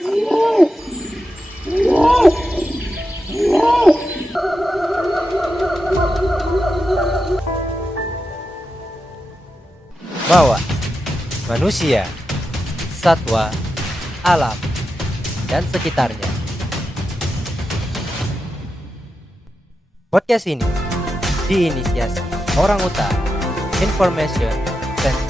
Mawas, manusia, satwa, alam, dan sekitarnya. Podcast ini diinisiasi Orangutan Information Center.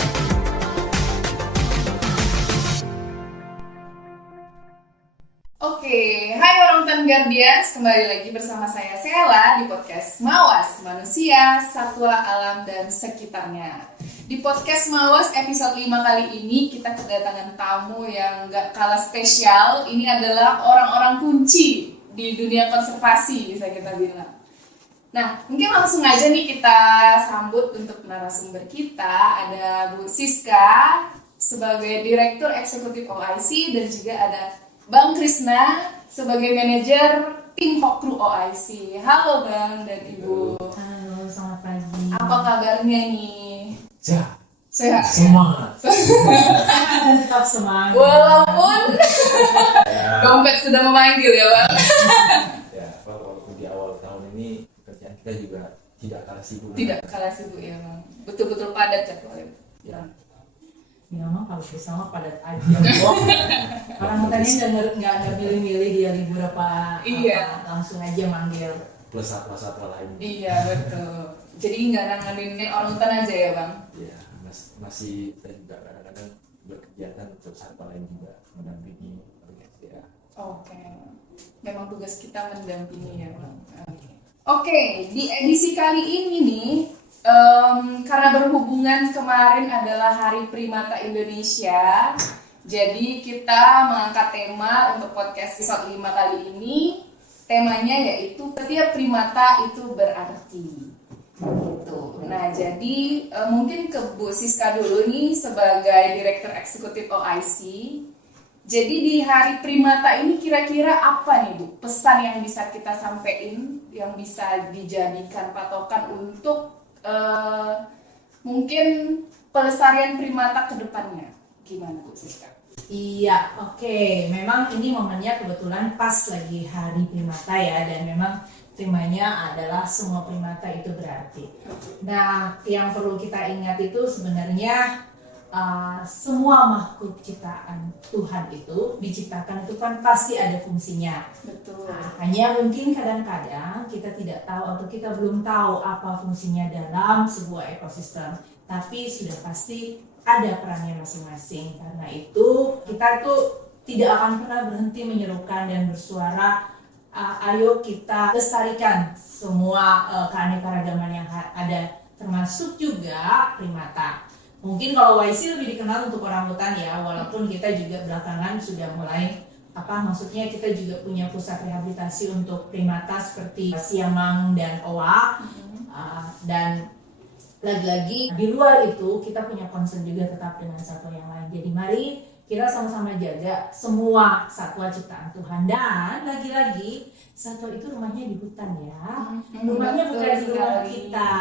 Oke, hai Orangutan Guardians, kembali lagi bersama saya Sela di podcast Mawas, Manusia, Satwa, Alam, dan Sekitarnya. Di podcast Mawas episode 5 kali ini kita kedatangan tamu yang gak kalah spesial. Ini adalah orang-orang kunci di dunia konservasi, bisa kita bilang. Nah, mungkin langsung aja nih kita sambut untuk narasumber kita. Ada Bu Siska sebagai Direktur Eksekutif OIC dan juga ada Bang Krisna sebagai manajer tim Hokru OIC. Halo Bang dan Ibu. Halo, selamat pagi. Apa kabarnya nih? Sehat. Semangat. Sehat dan tetap semangat. Walaupun dompet sudah memanggil ya Bang. Ya, walaupun di awal tahun ini pekerjaan kita juga tidak kalah sibuk. Tidak kalah sibuk ya Bang. Betul-betul padat jadwalnya. Ya. Ya memang kalau bersama padat aja. Orang tadi nggak milih-milih dia libur apa. Iya. Langsung aja manggil. Plus satwa-satwa lain. Iya betul. Jadi nggak nanganin orangutan aja ya Bang. Ya, masih kita juga kadang-kadang berkegiatan untuk satwa lain juga mendampingi organisasi. Oke. Memang tugas kita mendampingi ya Bang. Oke, di edisi kali ini nih, karena berhubungan kemarin adalah Hari Primata Indonesia, jadi kita mengangkat tema untuk podcast episode 5 kali ini. Temanya yaitu setiap primata itu berarti. Gitu. Nah, jadi mungkin ke Bu Siska dulu nih sebagai Direktur Eksekutif OIC. Jadi di Hari Primata ini kira-kira apa nih Bu pesan yang bisa kita sampaikan, yang bisa dijadikan patokan untuk mungkin pelestarian primata ke depannya? Gimana Bu Siska? Iya, oke. Memang ini momennya kebetulan pas lagi Hari Primata ya, dan memang temanya adalah semua primata itu berarti. Nah, yang perlu kita ingat itu sebenarnya semua makhluk ciptaan Tuhan itu diciptakan itu kan pasti ada fungsinya. Betul. Nah, hanya mungkin kadang-kadang kita tidak tahu atau kita belum tahu apa fungsinya dalam sebuah ekosistem, tapi sudah pasti ada perannya masing-masing. Karena itu kita tuh tidak akan pernah berhenti menyerukan dan bersuara, ayo kita lestarikan semua keanekaragaman yang ada, termasuk juga primata. Mungkin kalau YC lebih dikenal untuk orangutan ya, walaupun kita juga belakangan sudah mulai maksudnya kita juga punya pusat rehabilitasi untuk primata seperti siamang dan owa. Dan lagi-lagi di luar itu kita punya concern juga tetap dengan satwa yang lain. Jadi mari kita sama-sama jaga semua satwa ciptaan Tuhan. Dan lagi-lagi satwa itu rumahnya di hutan ya. Rumahnya bukan di rumah kita.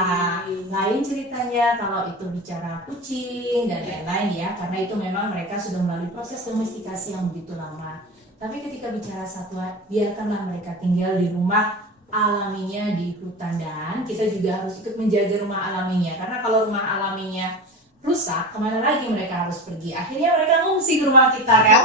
Lain ceritanya kalau itu bicara kucing dan lain-lain ya, karena itu memang mereka sudah melalui proses domestikasi yang begitu lama. Tapi ketika bicara satwa, biarkanlah mereka tinggal di rumah alaminya di hutan, dan kita juga harus ikut menjaga rumah alaminya, karena kalau rumah alaminya rusak, kemana lagi mereka harus pergi? Akhirnya mereka ngungsi ke rumah kita kan?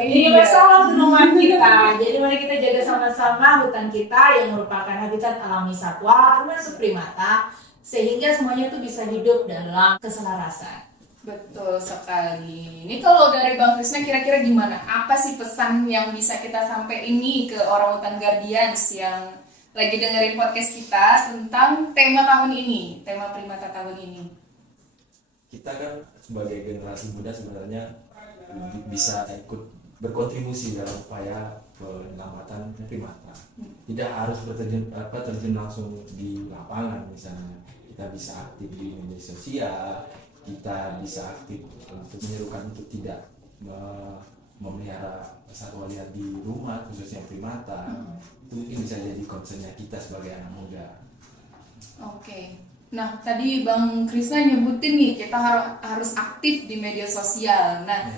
Jadi masalah di rumah kita. Jadi mari kita jaga sama-sama hutan kita yang merupakan habitat alami satwa, termasuk primata, sehingga semuanya itu bisa hidup dalam keselarasan. Betul sekali. Ini kalau dari Bang Krisna kira-kira gimana? Apa sih pesan yang bisa kita sampaikan ini ke Orangutan Guardians yang lagi dengerin podcast kita tentang tema tahun ini, tema primata tahun ini? Kita kan sebagai generasi muda sebenarnya bisa ikut berkontribusi dalam upaya penyelamatan primata. Tidak harus terjun langsung di lapangan misalnya. Kita bisa aktif di media sosial, kita bisa aktif untuk menyerukan untuk tidak memelihara satwa liar di rumah, khususnya primata. Itu mungkin bisa jadi concernnya kita sebagai anak muda. Oke. Nah, tadi Bang Krisna nyebutin nih kita harus aktif di media sosial. Nah,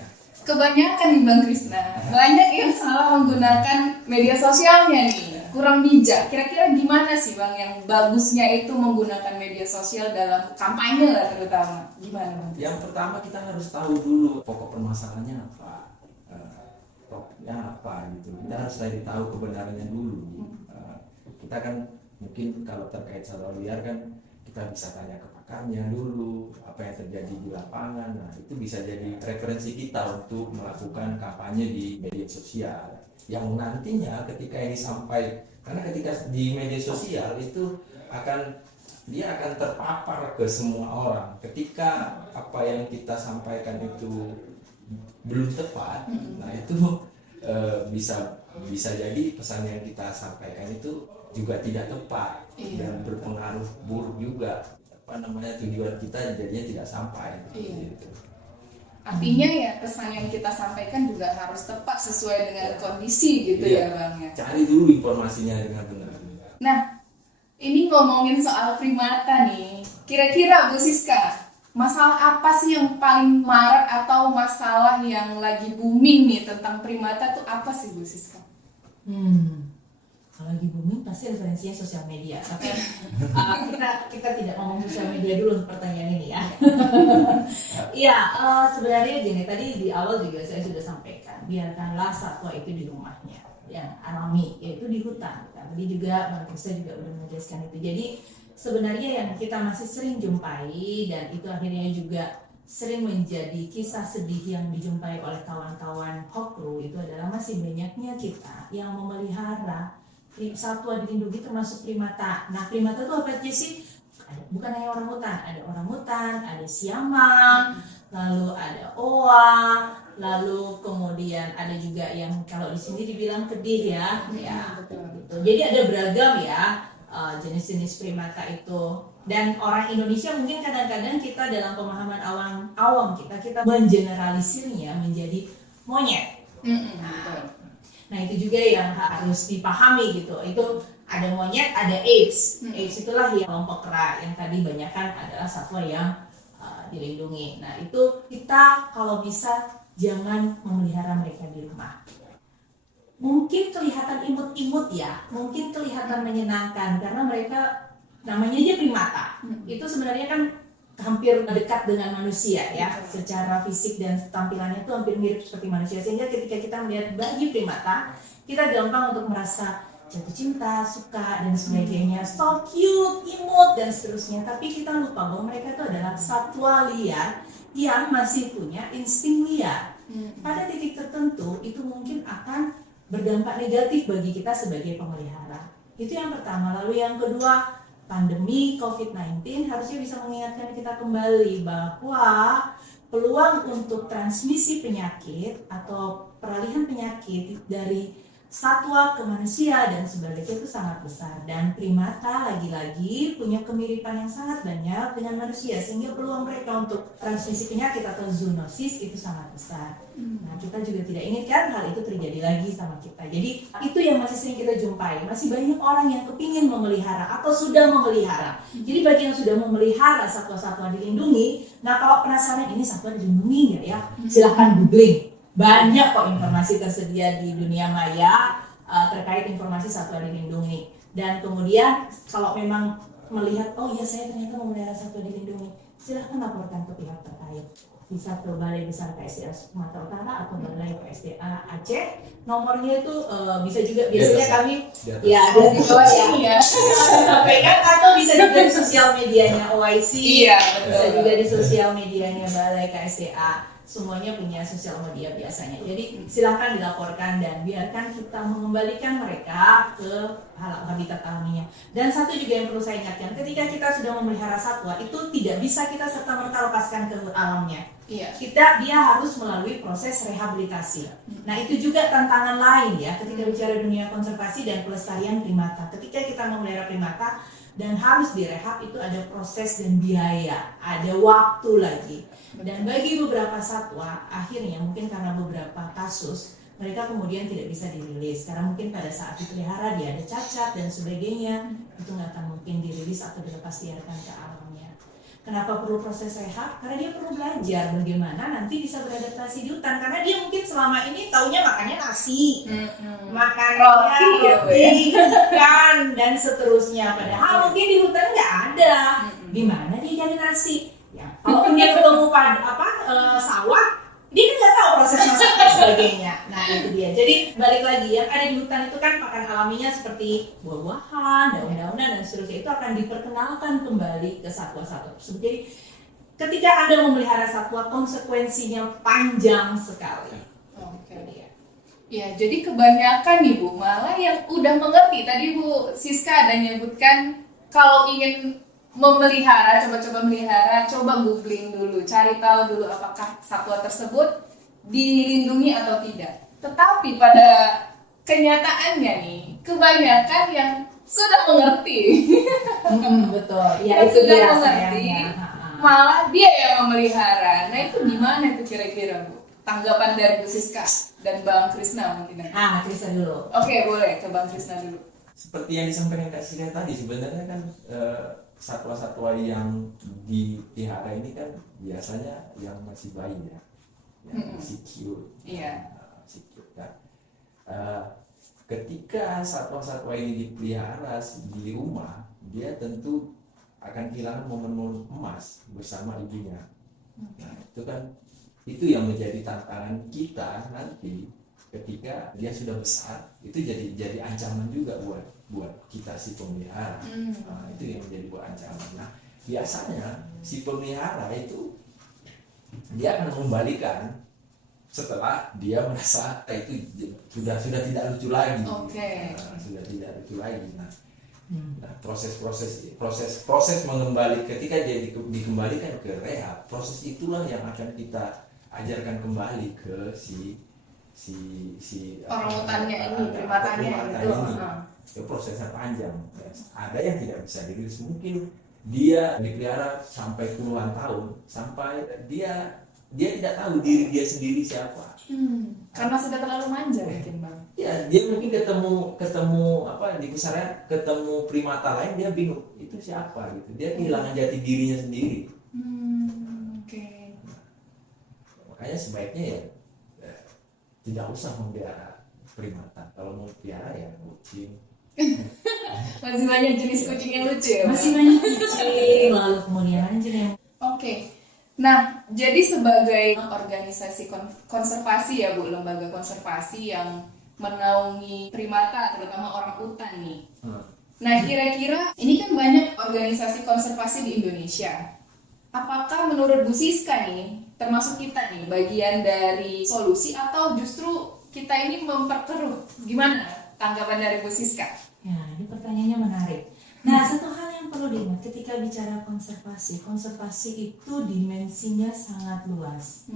kebanyakan nih Bang Krisna, banyak yang menggunakan media sosialnya nih kurang bijak. Kira-kira gimana sih Bang yang bagusnya itu menggunakan media sosial dalam kampanye lah terutama? Gimana Bang? Yang pertama kita harus tahu dulu pokok permasalahannya apa, topiknya apa gitu. Kita harus cari tahu kebenarannya dulu. Kita kan mungkin kalau terkait satwa liar kan kita bisa tanya ke pakarnya dulu apa yang terjadi di lapangan. Nah itu bisa jadi referensi kita untuk melakukan kampanye di media sosial yang nantinya ketika ini sampai, karena ketika di media sosial itu dia akan terpapar ke semua orang. Ketika apa yang kita sampaikan itu belum tepat, nah itu bisa jadi pesan yang kita sampaikan itu juga tidak tepat dan berpengaruh buruk juga, tujuan kita jadinya tidak sampai gitu. Artinya ya pesan yang kita sampaikan juga harus tepat sesuai dengan kondisi gitu ya Bang ya. Cari dulu informasinya dengan benar. Nah, ini ngomongin soal primata nih. Kira-kira Bu Siska, masalah apa sih yang paling marak atau masalah yang lagi booming nih tentang primata tuh apa sih Bu Siska? Kalau lagi booming pasti referensinya sosial media. Tapi kita tidak ngomong sosial media dulu untuk pertanyaan ini ya. Iya, sebenarnya gini, tadi di awal juga saya sudah sampaikan, biarkanlah satwa itu di rumahnya yang alami, yaitu di hutan. Tadi juga Bang Krista juga udah menjelaskan itu. Jadi sebenarnya yang kita masih sering jumpai dan itu akhirnya juga sering menjadi kisah sedih yang dijumpai oleh kawan-kawan Hoklu itu adalah masih banyaknya kita yang memelihara satwa dilindungi termasuk primata. Nah primata itu apa aja sih? Bukan hanya orang hutan, ada siamang, lalu ada oa, lalu kemudian ada juga yang kalau di sini dibilang kedih ya, Betul. gitu. Jadi ada beragam ya jenis-jenis primata itu. Dan orang Indonesia mungkin kadang-kadang kita dalam pemahaman awam kita mengeneralisirnya menjadi monyet. Nah itu juga yang harus dipahami gitu. Itu ada monyet, ada apes. Apes itulah yang kelompok kera yang tadi banyakkan adalah satwa yang dilindungi. Nah itu kita kalau bisa jangan memelihara mereka di rumah. Mungkin kelihatan imut-imut ya, mungkin kelihatan menyenangkan karena mereka namanya aja primata. Itu sebenarnya kan hampir dekat dengan manusia ya, secara fisik dan tampilannya itu hampir mirip seperti manusia, sehingga ketika kita melihat bayi primata kita gampang untuk merasa jatuh cinta, suka dan sebagainya, so cute, imut dan seterusnya. Tapi kita lupa bahwa mereka itu adalah satwa liar yang masih punya insting liar. Pada titik tertentu itu mungkin akan berdampak negatif bagi kita sebagai pemelihara. Itu yang pertama. Lalu yang kedua, pandemi COVID-19 harusnya bisa mengingatkan kita kembali bahwa peluang untuk transmisi penyakit atau peralihan penyakit dari satwa ke manusia dan sebagainya itu sangat besar. Dan primata lagi-lagi punya kemiripan yang sangat banyak dengan manusia, sehingga peluang mereka untuk transmisi penyakit atau zoonosis itu sangat besar. Nah kita juga tidak inginkan hal itu terjadi lagi sama kita. Jadi itu yang masih sering kita jumpai. Masih banyak orang yang kepingin memelihara atau sudah memelihara. Jadi bagi yang sudah memelihara satwa-satwa dilindungi, nah kalau penasaran ini satwa dilindungi nggak ya, silahkan googling. Banyak kok informasi tersedia di dunia maya terkait informasi satwa dilindungi. Dan kemudian kalau memang melihat, oh iya saya ternyata memelihara satwa dilindungi, silahkan laporkan ke pihak terkait. Bisa ke Balai Besar KSDA Sumatera Utara atau Balai KSDA Aceh. Nomornya itu bisa juga biasanya kami ya dari bawah sini ya sampaikan, atau bisa juga di sosial medianya OIC, bisa juga di sosial medianya Balai KSDA. Semuanya punya sosial media biasanya. Jadi silakan dilaporkan dan biarkan kita mengembalikan mereka ke habitat alaminya. Dan satu juga yang perlu saya ingatkan, ketika kita sudah memelihara satwa itu tidak bisa kita serta-merta lepaskan ke alamnya. Dia harus melalui proses rehabilitasi. Nah itu juga tantangan lain ya ketika bicara dunia konservasi dan pelestarian primata. Ketika kita memelihara primata dan harus direhab, itu ada proses dan biaya, ada waktu lagi. Dan bagi beberapa satwa, akhirnya mungkin karena beberapa kasus, mereka kemudian tidak bisa dirilis. Karena mungkin pada saat dipelihara dia ada cacat dan sebagainya, itu nggak akan mungkin dirilis atau dilepas liarkan ke alamnya. Kenapa perlu proses rehab? Karena dia perlu belajar bagaimana nanti bisa beradaptasi di hutan. Karena dia mungkin selama ini taunya makannya nasi, makannya roti, ikan, dan seterusnya. Padahal mungkin di hutan nggak ada. Di mana dia cari nasi? Ya, kalau dia ketemu sawah, dia kan nggak tahu proses masak dan sebagainya. Nah itu dia. Jadi balik lagi, yang ada di hutan itu kan pakan alaminya seperti buah-buahan, daun-daunan dan seterusnya, itu akan diperkenalkan kembali ke satwa-satwa tersebut. Jadi ketika Anda memelihara satwa, konsekuensinya panjang sekali. Oke. Ya, jadi kebanyakan nih Bu, malah yang udah mengerti. Tadi Bu Siska ada nyebutkan kalau ingin memelihara, coba-coba melihara, coba googling dulu, cari tahu dulu apakah satwa tersebut dilindungi atau tidak. Tetapi pada kenyataannya nih, kebanyakan yang sudah mengerti, Betul. Ya yang itu sudah dia mengerti, sayangnya. malah dia yang memelihara. Nah itu gimana itu kira-kira Bu? Tanggapan dari Bu Siska dan Bang Krisna mungkin. Krisa dulu. Oke, boleh ke Bang Krisna dulu. Seperti yang disampaikan Kak Sida tadi, sebenarnya kan satwa-satwa yang dipelihara ini kan biasanya yang masih bayi ya, yang masih cute. Iya. Masih cute kan. Ketika satwa-satwa ini dipelihara di rumah, dia tentu akan kehilangan momen-momen emas bersama ibunya. Nah, itu yang menjadi tantangan kita nanti ketika dia sudah besar, itu jadi ancaman juga buat kita si pemelihara. Nah, itu yang menjadi buat ancaman. Nah, biasanya si pemelihara itu dia akan mengembalikan setelah dia merasa itu sudah tidak lucu lagi. Oke. Sudah tidak lucu lagi. Nah, proses mengembali ketika dia dikembalikan ke rehab, proses itulah yang akan kita ajarkan kembali ke si orangutannya ini, primatanya itu. Itu prosesnya panjang. Ada yang tidak bisa dirilis, mungkin dia dipelihara sampai puluhan tahun, sampai dia tidak tahu diri dia sendiri siapa. Karena sudah terlalu manja mungkin Bang. Ya, dia mungkin ketemu di pusarnya, ketemu primata lain, dia bingung itu siapa gitu. Dia kehilangan jati dirinya sendiri. Oke. Makanya sebaiknya ya tidak usah memelihara primata. Kalau mau pelihara ya kucing. Masih banyak jenis kucing yang lucu ya Bang? Masih banyak kucing, lalu kemudian yang Oke. Nah, jadi sebagai organisasi konservasi ya Bu, lembaga konservasi yang menaungi primata, terutama orang hutan nih. Nah, kira-kira ini kan banyak organisasi konservasi di Indonesia. Apakah menurut Bu Siska nih, termasuk kita nih, bagian dari solusi atau justru kita ini memperkeruh? Gimana tanggapan dari Bu Siska? Ya, ini pertanyaannya menarik. Nah, satu hal yang perlu diingat ketika bicara konservasi itu dimensinya sangat luas.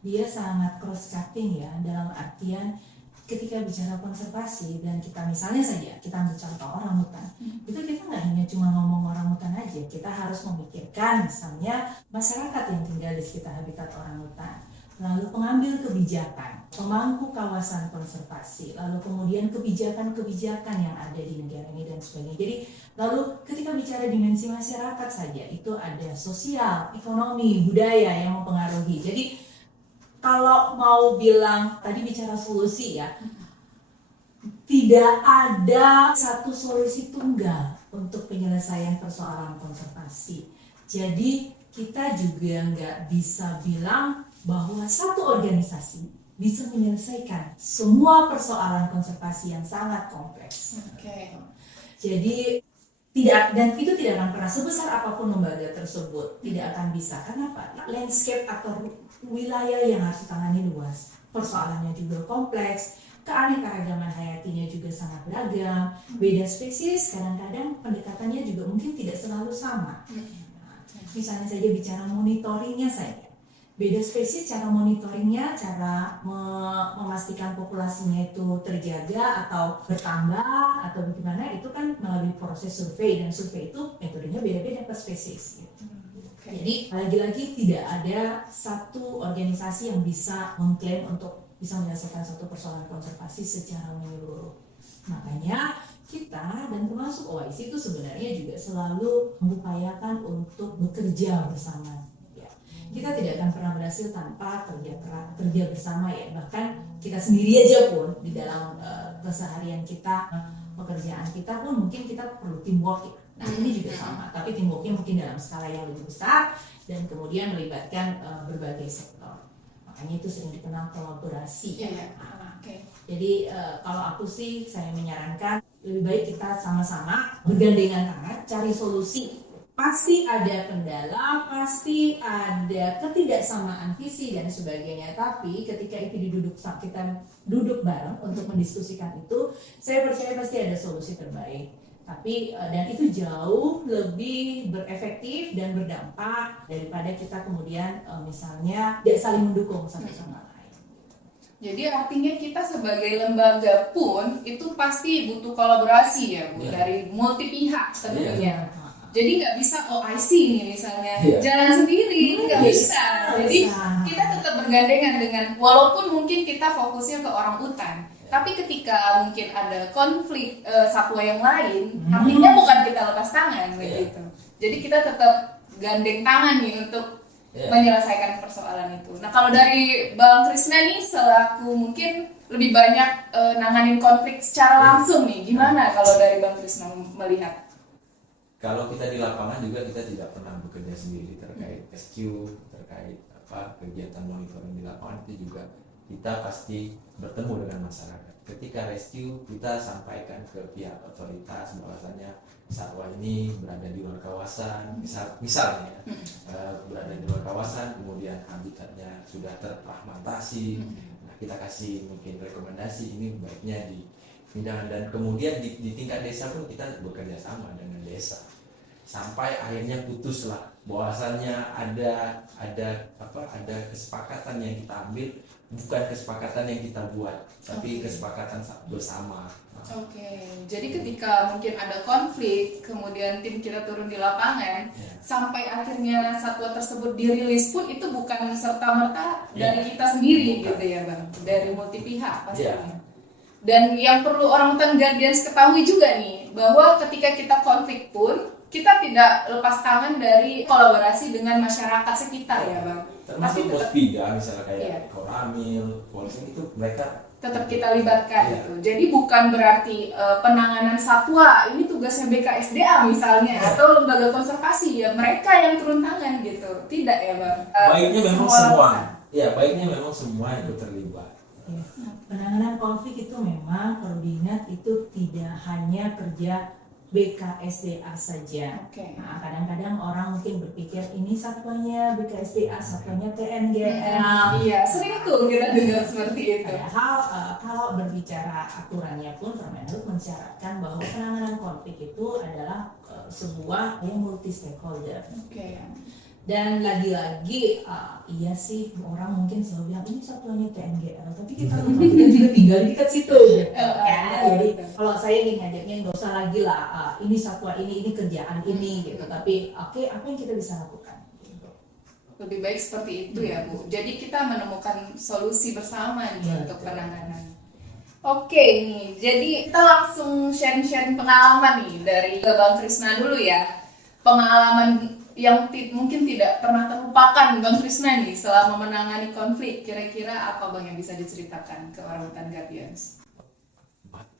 Dia sangat cross cutting ya, dalam artian ketika bicara konservasi dan kita misalnya saja kita ambil contoh orang hutan, itu kita nggak hanya cuma ngomong orang hutan aja, kita harus memikirkan misalnya masyarakat yang tinggal di sekitar habitat orang hutan, lalu pengambil kebijakan, pemangku kawasan konservasi, lalu kemudian kebijakan-kebijakan yang ada di negara ini dan sebagainya. Jadi lalu ketika bicara dimensi masyarakat saja, itu ada sosial, ekonomi, budaya yang mempengaruhi. Jadi kalau mau bilang tadi bicara solusi ya, tidak ada satu solusi tunggal untuk penyelesaian persoalan konservasi. Jadi kita juga nggak bisa bilang bahwa satu organisasi bisa menyelesaikan semua persoalan konservasi yang sangat kompleks. Oke. Jadi itu tidak akan pernah sebesar apapun lembaga tersebut, tidak akan bisa. Kenapa? Landscape atau wilayah yang harus ditangani luas, persoalannya juga kompleks, keanekaragaman hayatinya juga sangat beragam, beda spesies kadang-kadang pendekatannya juga mungkin tidak selalu sama. Misalnya saja bicara monitoringnya saja, beda spesies cara monitoringnya, cara memastikan populasinya itu terjaga atau bertambah atau bagaimana, itu kan melalui proses survei, dan survei itu metodenya beda-beda per spesies gitu. Jadi lagi-lagi tidak ada satu organisasi yang bisa mengklaim untuk bisa menyelesaikan suatu persoalan konservasi secara menyeluruh. Makanya kita dan termasuk OIC itu sebenarnya juga selalu mengupayakan untuk bekerja bersama. Ya. Kita tidak akan pernah berhasil tanpa kerja bersama ya. Bahkan kita sendiri aja pun di dalam keseharian kita, pekerjaan kita pun mungkin kita perlu teamwork ya. Nah ini juga sama, tapi teamworknya mungkin dalam skala yang lebih besar dan kemudian melibatkan berbagai sektor. Makanya itu sering dikenal kolaborasi. Jadi kalau aku sih saya menyarankan lebih baik kita sama-sama bergandengan tangan cari solusi. Pasti ada kendala, pasti ada ketidaksamaan visi dan sebagainya. Tapi ketika itu kita duduk bareng untuk mendiskusikan itu, saya percaya pasti ada solusi terbaik. Tapi dan itu jauh lebih berefektif dan berdampak daripada kita kemudian misalnya tidak saling mendukung satu sama lain. Jadi artinya kita sebagai lembaga pun itu pasti butuh kolaborasi ya Bu, dari multi pihak tentunya. Jadi nggak bisa OIC nih misalnya jalan sendiri, nggak bisa. Jadi kita tetap bergandengan dengan, walaupun mungkin kita fokusnya ke orang utan, tapi ketika mungkin ada konflik satwa yang lain, artinya bukan kita lepas tangan begitu. Jadi kita tetap gandeng tangan nih untuk menyelesaikan persoalan itu. Nah kalau dari Bang Krisna nih selaku mungkin lebih banyak nanganin konflik secara langsung nih, gimana kalau dari Bang Krisna melihat? Kalau kita di lapangan juga kita tidak pernah bekerja sendiri terkait SQ, terkait kegiatan monitoring di lapangan itu juga kita pasti bertemu dengan masyarakat. Ketika rescue kita sampaikan ke pihak otoritas bahwasanya satwa ini berada di luar kawasan, misalnya berada di luar kawasan, kemudian habitatnya sudah terfragmentasi. Nah, kita kasih mungkin rekomendasi ini baiknya dipindahkan, dan kemudian di tingkat desa pun kita bekerja sama dengan desa sampai akhirnya putuslah bahwasannya ada kesepakatan yang kita ambil, bukan kesepakatan yang kita buat, tapi kesepakatan bersama. Jadi ketika mungkin ada konflik, kemudian tim kita turun di lapangan, sampai akhirnya satwa tersebut dirilis pun itu bukan serta-merta dari kita sendiri gitu ya Bang, dari multi pihak pastinya. Dan yang perlu orang hutan guardians ketahui juga nih, bahwa ketika kita konflik pun kita tidak lepas tangan dari kolaborasi dengan masyarakat sekitar ya Bang. Termasuk Pospida misalnya kayak Koramil, polisi itu mereka tetap kita libatkan gitu. Jadi bukan berarti penanganan satwa ini tugasnya BKSDA misalnya atau lembaga konservasi ya mereka yang turun tangan gitu. Tidak ya Bang. Baiknya memang semua. Ya, baiknya memang semua itu terlibat. Penanganan konflik itu memang perlu diingat itu tidak hanya kerja BKSDA saja. Nah, kadang-kadang orang mungkin berpikir ini satwanya BKSDA, satwanya TNGL. Iya, sering tuh kita dengar seperti itu. Padahal kalau berbicara aturannya pun Permenhub mensyaratkan bahwa penanganan konflik itu adalah sebuah yang multi stakeholder. Dan lagi-lagi iya sih orang mungkin selalu bilang ini satwanya TNGL, tapi kita juga tinggal di dekat situ gitu. Jadi kalau saya ingin ngajaknya nggak usah lagi lah ini satwa ini kerjaan ini gitu, tapi apa yang kita bisa lakukan gitu. Lebih baik seperti itu ya Bu. Jadi kita menemukan solusi bersama nih untuk penanganan. Nih, jadi kita langsung sharing-sharing pengalaman nih dari Bang Krisna dulu ya. Pengalaman yang mungkin tidak pernah terlupakan Bang Krisna nih selama menangani konflik, kira-kira apa Bang yang bisa diceritakan ke orang hutan guardians?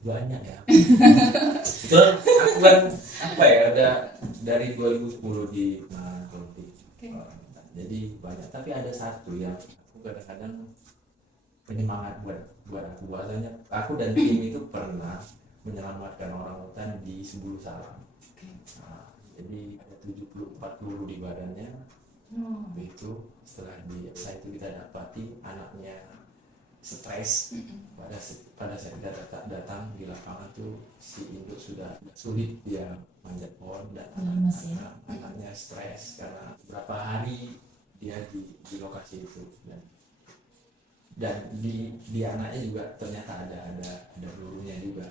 Banyak ya. Itu aku kan ada dari 2010 di konflik. Jadi banyak, tapi ada satu yang aku kadang-kadang penyemangat buat aku, bahwasanya aku dan tim itu pernah menyelamatkan orang hutan di Sebulu Salam. Jadi ada 74 peluru di badannya. Itu setelah itu kita dapati anaknya stres. Pada saat kita datang di lapangan tuh si induk sudah sulit dia manjat pohon dan anaknya stres karena berapa hari dia di lokasi itu, dan di anaknya juga ternyata ada pelurunya juga.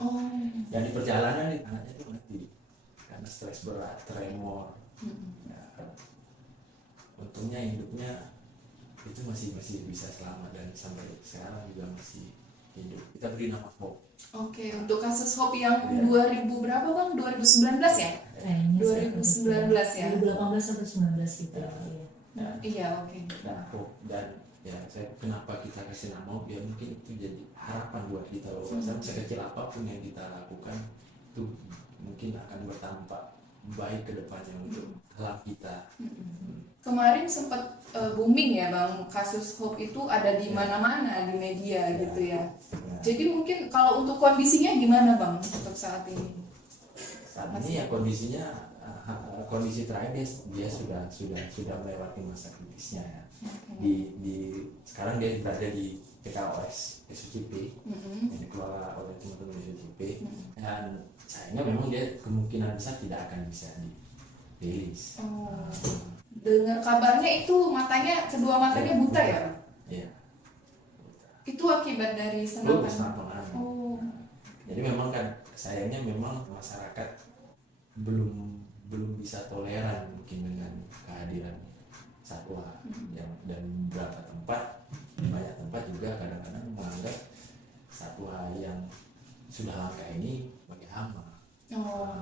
Dan di perjalanan anaknya tuh mati karena stres berat, tremor. Untungnya induknya itu masih bisa selamat dan sampai sekarang juga masih hidup. Kita beri nama Hope. Oke, untuk kasus Hope yang Iya. 2000 berapa Bang? 2019 ya? Kayaknya 2019 ya? 2018 sampai 19 gitu. Iya. Nah, Iya, oke. dan Hope dan ya saya kenapa kita kasih nama Hope, ya mungkin itu jadi harapan buat kita bahwa sekecil apapun yang kita lakukan itu mungkin akan berdampak baik ke depannya untuk kelam kita. Kemarin sempat booming ya Bang, kasus Hope itu ada di mana-mana di media gitu ya. Nah, Jadi mungkin kalau untuk kondisinya gimana Bang untuk saat ini? saat ini ya kondisinya kondisi terakhir dia sudah melewati masa kritisnya ya. Sekarang dia berada di PKOS SUCP yang dikelola oleh teman-teman SUCP, dan sayangnya memang dia kemungkinan besar tidak akan bisa dirilis. Oh. Dengar kabarnya itu kedua matanya buta ya Bang? Iya. Itu akibat dari Senapan senapan. angin. Oh. Jadi memang kan sayangnya memang masyarakat belum bisa toleran mungkin dengan kehadiran satwa dan beberapa tempat, banyak tempat juga kadang-kadang menganggap satwa yang sudah langka ini sebagai hama. Oh.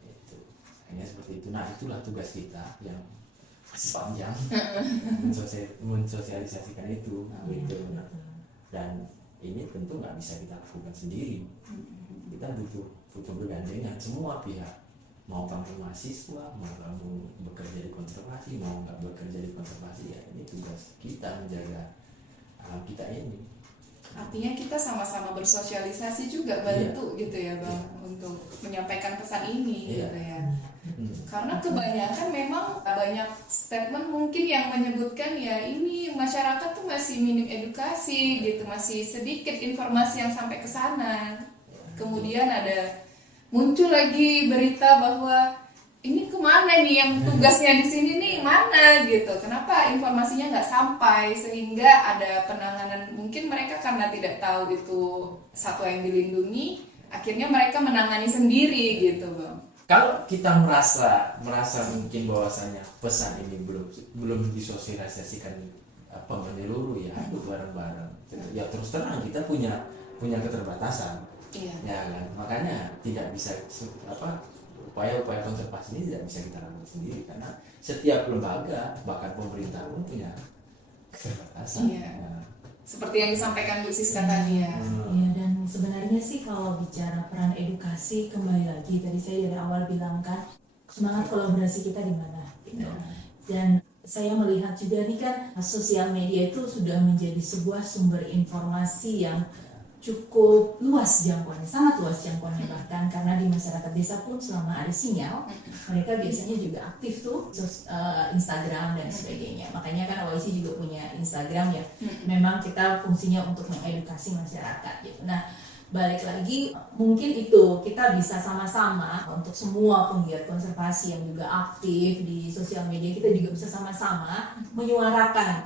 Itu sayangnya seperti itu. Nah, itulah tugas kita yang masih panjang mensosialisasikan itu gitu. Nah, dan ini tentu nggak bisa kita lakukan sendiri. Kita butuh bergandengan semua pihak. Mau kamu mahasiswa, mau kamu bekerja di konservasi, mau nggak bekerja di konservasi, ya ini tugas kita menjaga alam kita ini. Artinya kita sama-sama bersosialisasi juga bantu gitu ya Bang untuk menyampaikan pesan ini Iya. gitu ya. Karena kebanyakan memang banyak statement mungkin yang menyebutkan ya ini masyarakat tuh masih minim edukasi gitu, masih sedikit informasi yang sampai ke sana. Kemudian muncul lagi berita bahwa ini kemana nih yang tugasnya di sini nih mana gitu, kenapa informasinya nggak sampai sehingga ada penanganan, mungkin mereka karena tidak tahu itu satwa yang dilindungi akhirnya mereka menangani sendiri gitu Bang. Kalau kita merasa mungkin bahwasanya pesan ini belum disosialisasikan menyeluruh, ya ikut bareng-bareng. Ya terus terang kita punya keterbatasan. Iya. Ya kan, makanya tidak bisa upaya-upaya konservasi ini tidak bisa kita lakukan sendiri karena setiap lembaga bahkan pemerintah pun punya keterbatasan. Iya. Nah, Seperti yang disampaikan Bu Siska tadi ya. Iya, dan sebenarnya sih kalau bicara peran edukasi, kembali lagi tadi saya dari awal bilang kan semangat kolaborasi kita di mana gitu. Dan saya melihat juga nih kan sosial media itu sudah menjadi sebuah sumber informasi yang cukup luas jangkauannya, sangat luas jangkauannya, bahkan karena di masyarakat desa pun selama ada sinyal mereka biasanya juga aktif tuh Instagram dan sebagainya. Makanya kan OIC juga punya Instagram ya, memang kita fungsinya untuk mengedukasi masyarakat gitu. Nah, balik lagi mungkin itu kita bisa sama-sama untuk semua penggiat konservasi yang juga aktif di sosial media, kita juga bisa sama-sama menyuarakan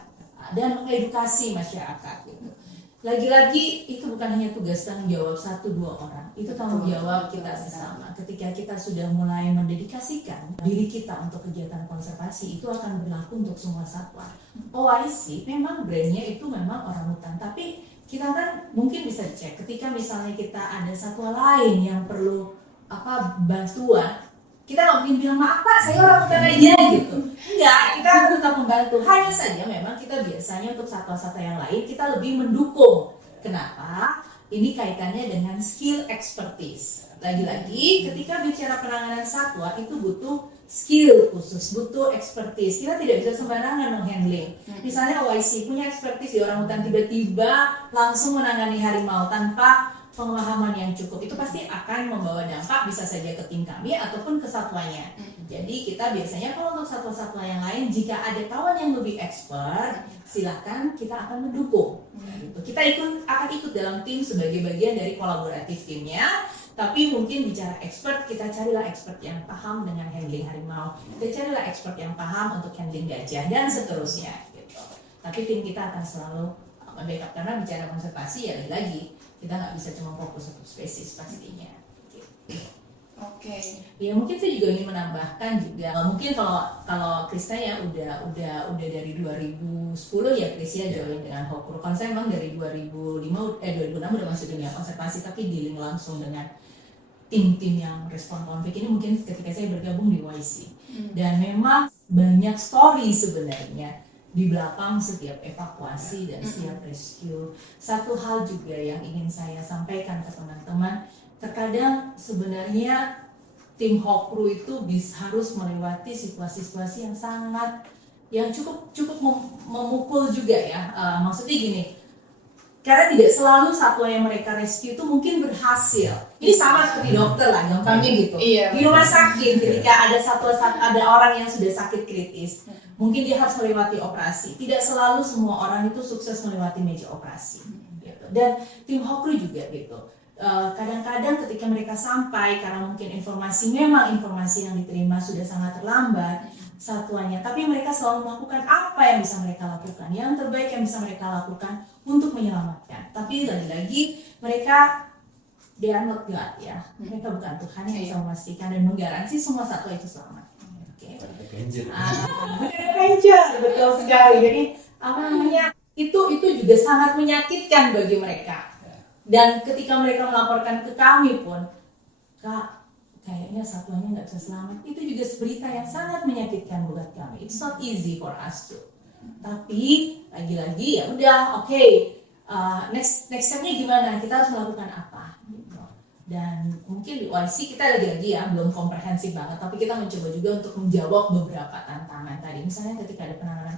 dan mengedukasi masyarakat gitu. Lagi-lagi itu bukan hanya tugas tanggung jawab 1-2 orang, itu tanggung jawab kita bersama. Ketika kita sudah mulai mendedikasikan diri kita untuk kegiatan konservasi, itu akan berlaku untuk semua satwa. OIC memang brandnya itu memang orang hutan, tapi kita kan mungkin bisa cek ketika misalnya kita ada satwa lain yang perlu bantuan, kita nggak mungkin bilang maaf Pak, saya orang hutan aja gitu. Enggak, kita harus tetap membantu. Hanya saja memang kita biasanya untuk satwa-satwa yang lain kita lebih mendukung. Kenapa? Ini kaitannya dengan skill expertise. Lagi-lagi ketika bicara penanganan satwa itu butuh skill khusus, butuh expertise. Kita tidak bisa sembarangan menghandling. Misalnya OIC punya expertise di orang hutan, tiba-tiba langsung menangani harimau tanpa pemahaman yang cukup, itu pasti akan membawa dampak bisa saja ke tim kami ataupun ke satwanya. Jadi kita biasanya kalau untuk satwa-satwa yang lain, jika ada kawan yang lebih expert, silahkan kita akan mendukung. Kita akan ikut dalam tim sebagai bagian dari kolaboratif timnya. Tapi mungkin bicara expert, kita carilah expert yang paham dengan handling harimau, kita carilah expert yang paham untuk handling gajah dan seterusnya. Gitu. Tapi tim kita akan selalu membackup karena bicara konservasi ya lagi kita nggak bisa cuma fokus satu spesies pastinya. Gitu. Oke. Ya mungkin saya juga ingin menambahkan juga mungkin kalau Krista ya udah dari 2010 ya Kris ya join dengan Hokru. Kalau saya memang dari 2006 udah masuk dunia konservasi tapi dealing langsung dengan tim-tim yang respon konflik ini mungkin ketika saya bergabung di YC. Dan memang banyak story sebenarnya di belakang setiap evakuasi dan setiap rescue. Satu hal juga yang ingin saya sampaikan ke teman-teman, terkadang sebenarnya tim Hokru itu harus melewati situasi-situasi yang cukup memukul juga ya. Maksudnya gini, karena tidak selalu satwa yang mereka rescue itu mungkin berhasil. Ini sama seperti dokter lah, gampangnya gitu. Iya, di rumah sakit ketika ada orang yang sudah sakit kritis, mungkin dia harus melewati operasi. Tidak selalu semua orang itu sukses melewati meja operasi. Gitu. Dan tim Hokru juga gitu. Kadang-kadang ketika mereka sampai karena mungkin informasi yang diterima sudah sangat terlambat satuannya, tapi mereka selalu melakukan apa yang bisa mereka lakukan, yang terbaik yang bisa mereka lakukan untuk menyelamatkan. Tapi lagi-lagi mereka they are not God ya, mereka bukan Tuhan yang bisa memastikan dan menggaransi semua satwa itu selamat. Oke. Avenger, betul sekali. Jadi itu juga sangat menyakitkan bagi mereka. Dan ketika mereka melaporkan ke kami pun, Kak, kayaknya satuannya nggak bisa selamat. Itu juga berita yang sangat menyakitkan buat kami. It's not easy for us too. Tapi lagi-lagi ya udah, oke. Next stepnya gimana? Kita harus melakukan apa? Gitu. Dan mungkin di YC kita lagi-lagi ya belum komprehensif banget, tapi kita mencoba juga untuk menjawab beberapa tantangan tadi. Misalnya ketika ada penanganan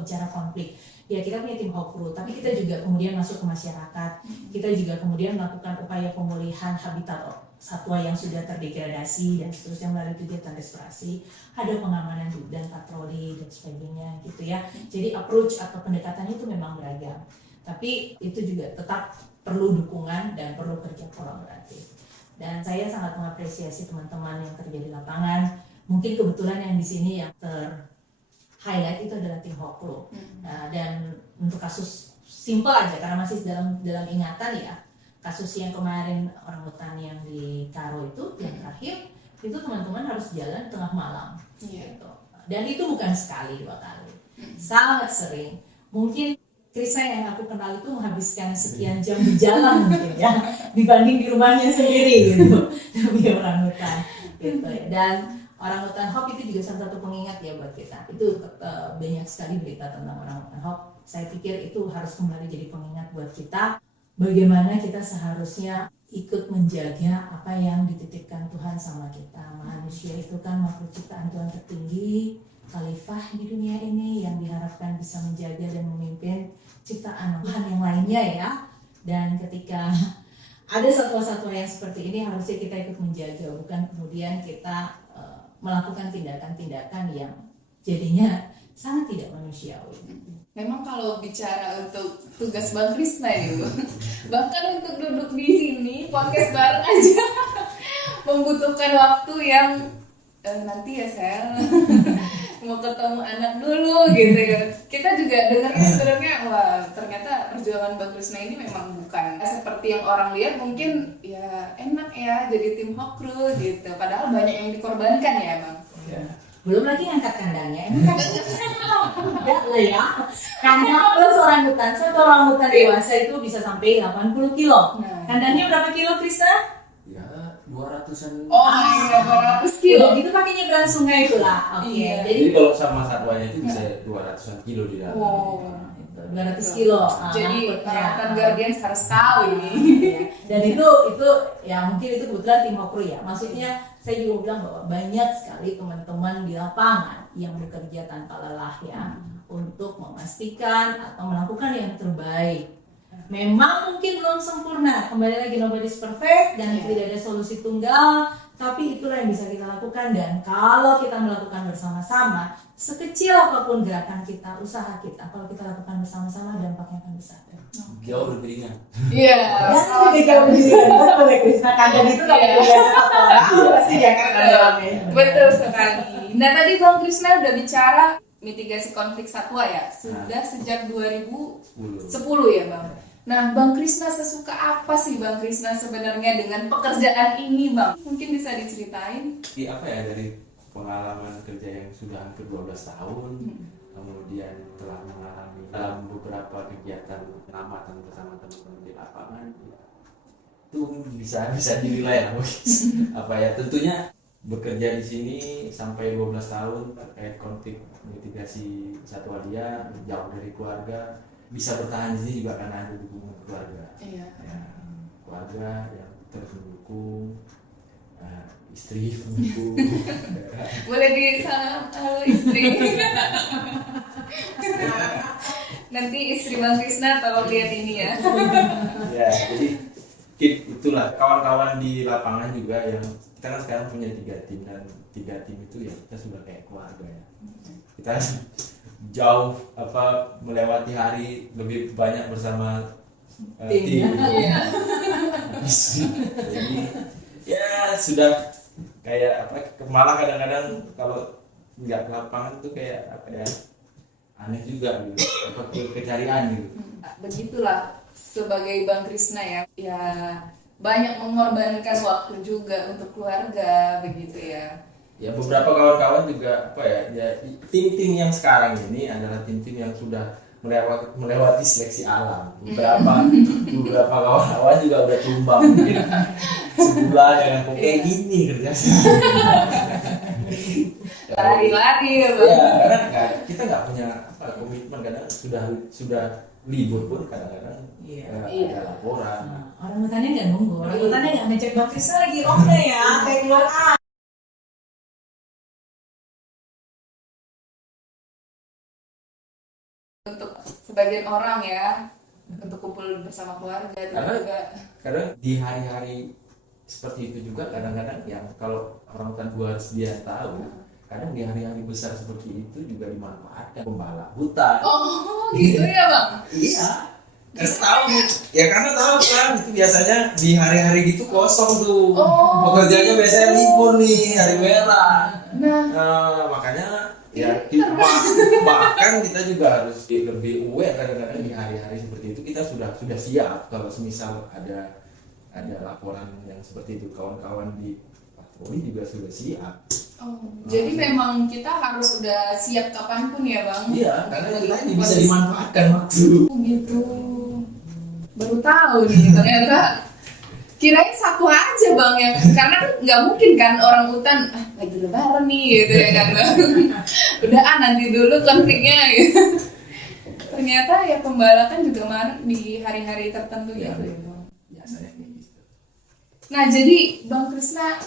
bicara konflik. Ya kita punya tim Hokru, tapi kita juga kemudian masuk ke masyarakat. Kita juga kemudian melakukan upaya pemulihan habitat satwa yang sudah terdegradasi dan seterusnya melalui kegiatan restorasi. Ada pengamanan dan patroli dan sebagainya gitu ya. Jadi approach atau pendekatan itu memang beragam. Tapi itu juga tetap perlu dukungan dan perlu kerja kolaboratif. Dan saya sangat mengapresiasi teman-teman yang kerja di lapangan. Mungkin kebetulan yang di sini yang highlight itu adalah tim Hokru. Dan untuk kasus simple aja karena masih dalam ingatan ya, kasus yang kemarin orangutan yang di Karo itu yang terakhir itu teman-teman harus jalan tengah malam gitu. Dan itu bukan sekali 2 kali, sangat sering. Mungkin Krista yang aku kenal itu menghabiskan sekian jam di jalan mungkin ya dibanding di rumahnya sendiri gitu demi orangutan gitu ya. Dan orangutan Hop itu juga salah satu pengingat ya buat kita. Itu banyak sekali berita tentang orangutan Hop. Saya pikir itu harus kembali jadi pengingat buat kita. Bagaimana kita seharusnya ikut menjaga apa yang dititipkan Tuhan sama kita. Manusia itu kan makhluk ciptaan Tuhan tertinggi, khalifah di dunia ini yang diharapkan bisa menjaga dan memimpin ciptaan Tuhan yang lainnya ya. Dan ketika ada satwa-satwa yang seperti ini harusnya kita ikut menjaga, bukan kemudian kita melakukan tindakan-tindakan yang jadinya sangat tidak manusiawi. Memang kalau bicara untuk tugas Bang Krisna itu, bahkan untuk duduk di sini podcast bareng aja membutuhkan waktu yang nanti ya Sel mau ketemu anak dulu gitu ya. Kita juga dengarnya sebenarnya wah ternyata perjuangan Bang Krisna ini memang bukan seperti yang orang lihat, mungkin ya enak ya jadi tim Hokru gitu. Padahal banyak yang dikorbankan ya Bang. Ya. Belum lagi angkat kandangnya. Ini kan enggak lah ya. Kandang plus orangutan, satu orangutan dewasa itu bisa sampai 80 kilo. Kandangnya berapa kilo Krista? Ya 200-an. Oh iya 200 kilo. Udah gitu pakai nyebrang sungai itu lah. Oke. Iya. Jadi kalau sama satwanya itu bisa 200-an kilo di dalam. Oh. 200 kilo. Jadi orangutan guardian harus tahu ini. Dan itu ya mungkin itu kebetulan tim Hokru ya. Maksudnya saya juga bilang bahwa banyak sekali teman-teman di lapangan yang bekerja tanpa lelah ya untuk memastikan atau melakukan yang terbaik. Memang mungkin belum sempurna, kembali lagi nobody's perfect dan tidak ada solusi tunggal, tapi itulah yang bisa kita lakukan. Dan kalau kita melakukan bersama-sama, sekecil apapun gerakan kita, usaha kita, kalau kita lakukan bersama-sama dampaknya akan besar. Jauh lebih ringan. Iya. Ya, lebih jauh lebih ringan. Betul ya Krisna, kandang itu nggak perlu pasti ya kan dalamnya. Betul sekali. Nah tadi Bang Krisna udah bicara mitigasi konflik satwa ya, sudah sejak 2010 ya Bang. Nah, Bang Krisna sesuka apa sih Bang Krisna sebenarnya dengan pekerjaan ini, Bang? Mungkin bisa diceritain? Di apa ya, dari pengalaman kerja yang sudah hampir 12 tahun, kemudian telah mengalami dalam beberapa kegiatan pengamatan bersama teman-teman di lapangan, ya, itu bisa dinilai lah. Apa ya, tentunya bekerja di sini sampai 12 tahun terkait konflik mitigasi satwa liar, jauh dari keluarga, bisa bertahan di sini juga karena ada dukungan keluarga. Iya. Ya, keluarga yang terus mendukung, istri mendukung. Boleh disalam halo istri. Nanti istri Bang Krisna tolong lihat ini ya. Ya, jadi itulah kawan-kawan di lapangan juga yang kita kan sekarang punya 3 tim, dan 3 tim itu ya kita sudah kayak keluarga ya. Kita jauh melewati hari lebih banyak bersama tim. Iya. Jadi ya sudah kayak malah kadang-kadang kalau nggak ke lapangan tuh kayak aneh juga gitu, kecarian gitu. Begitulah sebagai Bang Krisna ya banyak mengorbankan waktu juga untuk keluarga begitu ya. Ya beberapa kawan-kawan juga tim-tim yang sekarang ini adalah tim-tim yang sudah melewati seleksi alam. Beberapa kawan-kawan juga udah tumbang mungkin sebulan dengan kayak gini kerja. Lari-lari ya Bang. Ya, karena kita nggak punya komitmen, kadang sudah libur pun kadang-kadang ada laporan. Orang hutannya nggak nunggu, orang hutannya nggak ngecek Bang Krisna lagi oke ya, kayak keluar Untuk sebagian orang ya, untuk kumpul bersama keluarga itu juga. Kadang di hari-hari seperti itu juga kadang-kadang yang kalau orang hutan harus dia tahu, kadang di hari-hari besar seperti itu juga dimanfaatkan pembala hutan. Oh gitu ya Bang? Iya, kasih tahu ya, karena tahu kan itu biasanya di hari-hari gitu kosong tuh. Pekerjaannya biasanya libur nih, hari merah. Nah, makanya ya bahkan kita juga harus lebih aware kadang-kadang di hari-hari seperti itu kita sudah siap kalau semisal ada laporan yang seperti itu, kawan-kawan di patroli juga sudah siap. Jadi memang kita harus udah siap kapanpun ya Bang? Iya, karena kita ini bisa dimanfaatkan waktu. Gitu. Baru tahu nih ternyata. Kirain satu aja Bang yang, karena kan nggak mungkin kan orang hutan lagi lebaran nih gitu ya kan Bang. Udah nanti dulu konfliknya gitu. Ternyata ya pembalakan juga marak di hari-hari tertentu ya Bang. Biasanya kayak gitu. Nah jadi Bang Krisna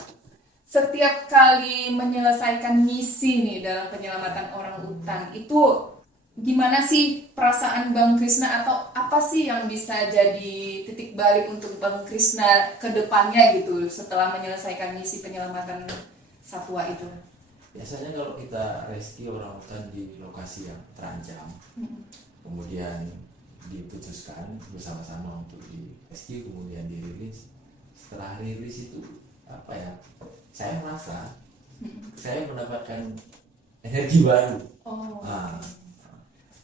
setiap kali menyelesaikan misi nih dalam penyelamatan orang hutan itu gimana sih perasaan Bang Krisna, atau apa sih yang bisa jadi titik balik untuk Bang Krisna ke depannya gitu setelah menyelesaikan misi penyelamatan satwa itu? Biasanya kalau kita rescue orang hutan di lokasi yang terancam, kemudian diputuskan bersama-sama untuk di rescue, kemudian dirilis. Setelah rilis itu saya merasa saya mendapatkan energi baru.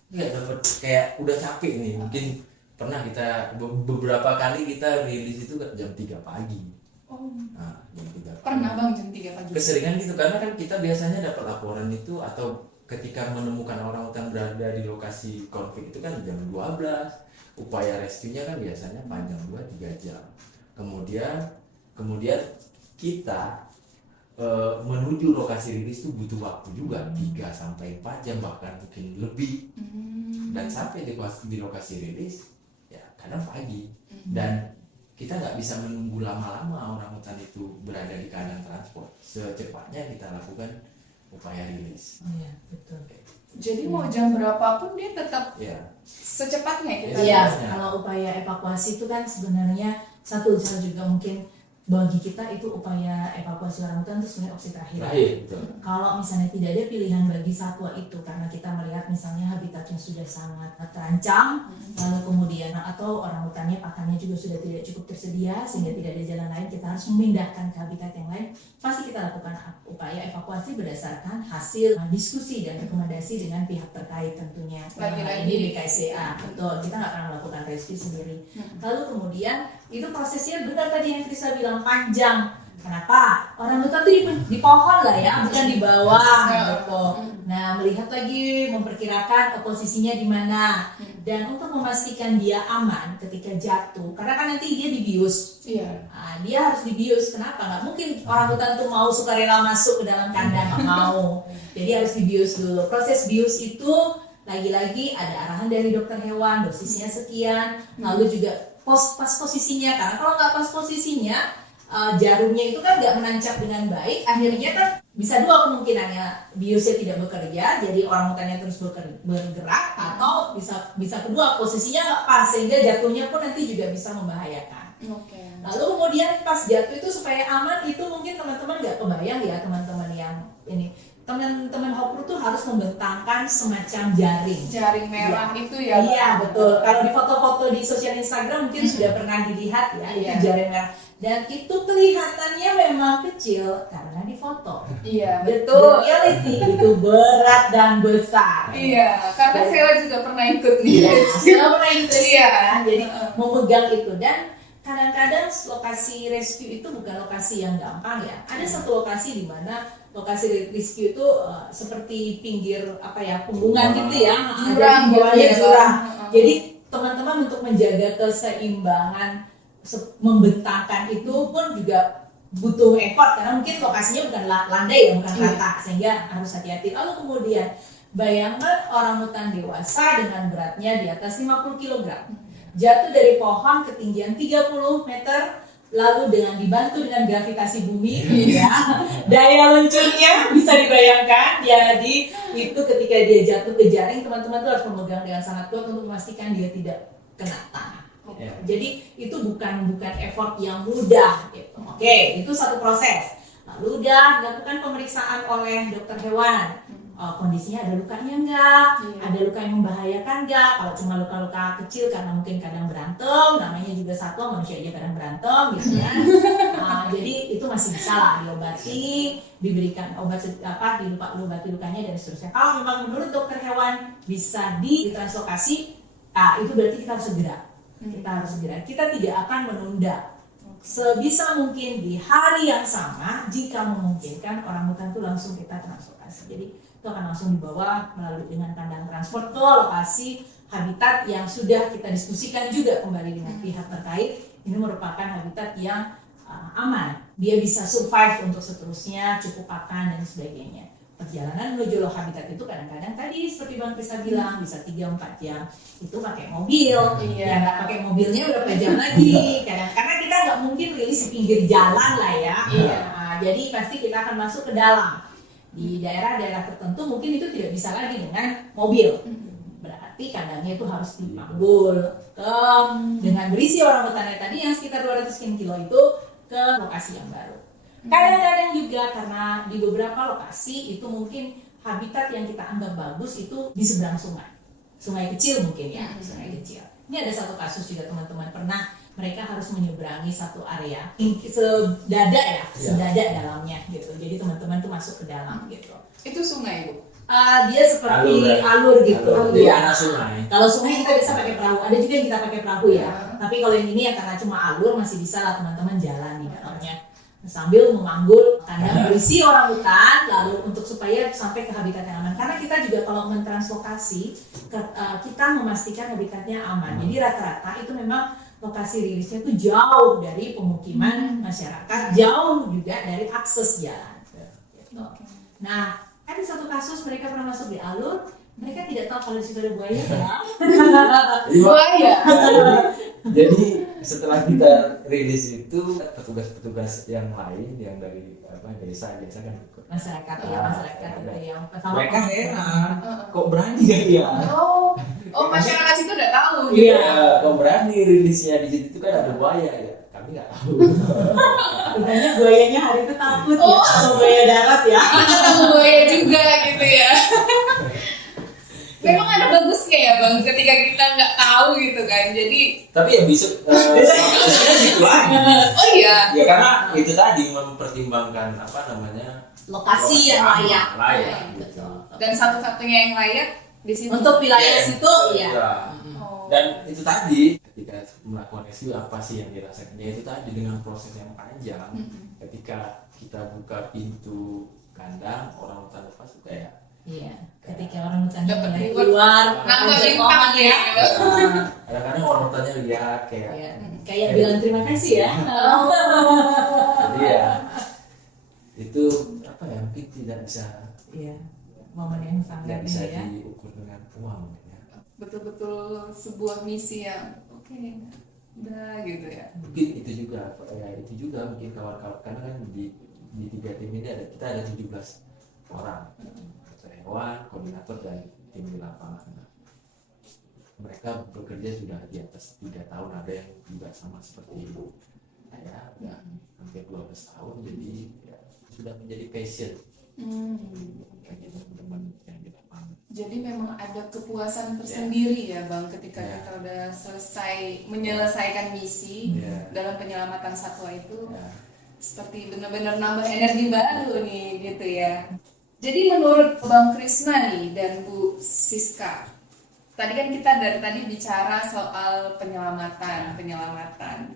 Dapat kayak udah capek nih, mungkin pernah kita beberapa kali kita rilis itu jam 3 pagi. Jam 3 pagi. Pernah Bang jam 3 pagi? Keseringan gitu, karena kan kita biasanya dapat laporan itu atau ketika menemukan orang hutan berada di lokasi konflik itu kan jam 12. Upaya rescue-nya kan biasanya panjang 2-3 jam. Kemudian kita menuju lokasi rilis itu butuh waktu juga 3-4 jam, bahkan mungkin lebih. Dan sampai di lokasi rilis ya kadang pagi. Dan kita nggak bisa menunggu lama-lama orang hutan itu berada di kandang transport. Secepatnya kita lakukan upaya rilis. Iya, betul. Jadi mau jam berapapun dia tetap secepatnya kita. Iya, kalau upaya evakuasi itu kan sebenarnya satu juga mungkin bagi kita itu upaya evakuasi orangutan itu sebenarnya opsi terakhir. betul. Kalau misalnya tidak ada pilihan bagi satwa itu karena kita melihat misalnya habitatnya sudah sangat terancam, lalu kemudian atau orangutannya pakannya juga sudah tidak cukup tersedia sehingga tidak ada jalan lain, kita harus memindahkan ke habitat yang lain, pasti kita lakukan upaya evakuasi berdasarkan hasil diskusi dan rekomendasi dengan pihak terkait tentunya. Lagi-lagi Ini BKSDA, betul, kita nggak pernah melakukan rescue sendiri. Lalu kemudian itu prosesnya benar tadi yang Krista bilang panjang. Kenapa? Orangutan tuh di pohon lah ya, bukan di bawah gitu. Nah, melihat lagi, memperkirakan posisinya di mana, dan untuk memastikan dia aman ketika jatuh, karena kan nanti dia dibius. Iya. Nah, dia harus dibius. Kenapa? Nggak mungkin orangutan tuh mau sukarela masuk ke dalam kandang, nggak mau. Jadi harus dibius dulu. Proses bius itu lagi-lagi ada arahan dari dokter hewan, dosisnya sekian, lalu juga pas posisinya, karena kalau nggak pas posisinya, jarumnya itu kan nggak menancap dengan baik, akhirnya kan bisa dua kemungkinannya, biusnya tidak bekerja, jadi orangutannya terus bergerak, atau bisa kedua posisinya nggak pas sehingga jatuhnya pun nanti juga bisa membahayakan. Oke. Lalu kemudian pas jatuh itu supaya aman, itu mungkin teman-teman nggak kebayang ya, teman-teman yang ini, teman-teman Hopru tuh harus membentangkan semacam jaring Merah itu ya. Iya betul. Kalau di foto-foto di sosial Instagram mungkin sudah pernah dilihat ya, itu jaring merah. Dan itu kelihatannya memang kecil karena di foto. Iya, The betul. reality itu berat dan besar. Iya, karena Sheila juga pernah ikut nih. Iya, saya pernah ikut Iya. kan, jadi memegang itu. Dan kadang-kadang lokasi rescue itu bukan lokasi yang gampang ya. Ada satu lokasi di mana lokasi rescue itu seperti pinggir punggungan gitu ya, Jurang, bawahnya gitu ya. jurang. Jadi teman-teman untuk menjaga keseimbangan membentangkan itu pun juga butuh effort karena mungkin lokasinya bukan landai ya, bukan rata, sehingga harus hati-hati. Lalu kemudian bayangkan orangutan dewasa dengan beratnya di atas 50 kg jatuh dari pohon ketinggian 30 meter, lalu dibantu dengan gravitasi bumi, ya, daya luncurnya bisa dibayangkan. Jadi itu ketika dia jatuh ke jaring, teman-teman tuh harus memegang dengan sangat kuat untuk memastikan dia tidak kena tanah. Jadi itu bukan effort yang mudah gitu. Oke, itu satu proses. Lalu udah dilakukan pemeriksaan oleh dokter hewan. Kondisinya ada lukanya enggak, ada luka yang membahayakan enggak. Kalau cuma luka-luka kecil karena mungkin kadang berantem, namanya juga satwa, manusia aja kadang berantem gitu kan. Jadi itu masih bisa lah diobati, diberikan obat diobati lukanya dan seterusnya. Kalau memang menurut dokter hewan bisa ditranslokasi, itu berarti kita harus segera. Kita tidak akan menunda. Sebisa mungkin di hari yang sama, jika memungkinkan, orangutan itu langsung kita translokasi. Jadi itu akan langsung dibawa melalui dengan kandang transport ke lokasi habitat yang sudah kita diskusikan juga kembali dengan pihak terkait. Ini merupakan habitat yang aman, dia bisa survive untuk seterusnya, cukup pakan dan sebagainya. Perjalanan menuju habitat itu kadang-kadang tadi seperti Bang Krista bilang bisa 3-4 jam, itu pakai mobil. Ya nggak pakai mobilnya berapa jam lagi, karena kita nggak mungkin rilis di pinggir jalan lah ya. Jadi pasti kita akan masuk ke dalam. Di daerah-daerah tertentu mungkin itu tidak bisa lagi dengan mobil, berarti kandangnya itu harus dipanggul dengan berisi orangutannya tadi yang sekitar 200 kilo itu ke lokasi yang baru. Kadang-kadang juga karena di beberapa lokasi itu mungkin habitat yang kita anggap bagus itu di seberang sungai kecil mungkin ya, sungai kecil. Ini ada satu kasus juga teman-teman pernah, mereka harus menyeberangi satu area sedada dalamnya gitu. Jadi teman-teman tuh masuk ke dalam gitu. Itu sungai, Bu? Dia seperti alur gitu. Iya, sungai. Kalau sungai kita bisa pakai perahu, ada juga yang kita pakai perahu ya. Tapi kalau yang ini ya karena cuma alur masih bisa lah teman-teman jalan di dalamnya sambil memanggul kandang berisi orangutan, lalu untuk supaya sampai ke habitat yang aman. Karena kita juga kalau mentranslokasi, kita memastikan habitatnya aman. Jadi rata-rata itu memang lokasi rilisnya itu jauh dari pemukiman masyarakat, jauh juga dari akses jalan. Gitu. Nah, ada satu kasus mereka pernah masuk di alur, mereka tidak tahu kalau di situ ada buaya. Buaya. Jadi setelah kita rilis itu petugas-petugas yang lain yang dari desa kan ikut. Masyarakat itu yang pertama. Mereka heran, kok berani ya? Oh masyarakat situ udah tahu. Iya, kok berani rilisnya di situ kan ada buaya ya. Kami kami nggak tahu. Rupanya buayanya hari itu takut ya sama buaya darat ya. Ketemu buaya juga gitu ya. Memang ada bagusnya ya Bang, ketika kita nggak tahu gitu kan. Jadi Tapi ya bisa situ aja. oh iya. Ya karena itu tadi mempertimbangkan apa namanya Lokasi yang layak. Layak. Betul. Dan satu-satunya yang layak di situ. Untuk wilayah situ ya. Ya. Oh. Dan itu tadi ketika melakukan rescue apa sih yang dirasakan? Ya itu tadi dengan proses yang panjang. Ketika kita buka pintu kandang, orang hutan lepas itu kayak Iya. Ketika orang hutan Dapat dari reward. luar, Nambah manjat bintang pohon ya. kadang-kadang orang hutannya lihat kayak Iya. Kayak bilang terima kasih ya. jadi ya itu apa ya mungkin tidak bisa Iya. Momen yang sangat bisa ini ya. diukur dengan uang ya. Betul-betul sebuah misi yang oke, udah gitu ya. Mungkin itu juga mungkin kawan-kawan karena kan di 3 tim ini kita ada 17 orang, dokter hewan, koordinator dan tim di lapangan. Mereka bekerja sudah di atas 3 tahun, ada yang juga sama seperti ibu saya udah hampir 12 tahun, jadi ya, sudah menjadi passion bagi teman-teman yang di lapangan. Jadi memang ada kepuasan tersendiri ya Bang ketika Ya. kita udah selesai menyelesaikan misi Ya. dalam penyelamatan satwa itu. Ya. Seperti benar-benar nambah energi baru nih gitu ya. Jadi menurut Bang Krisna nih dan Bu Siska, tadi kan kita dari tadi bicara soal penyelamatan,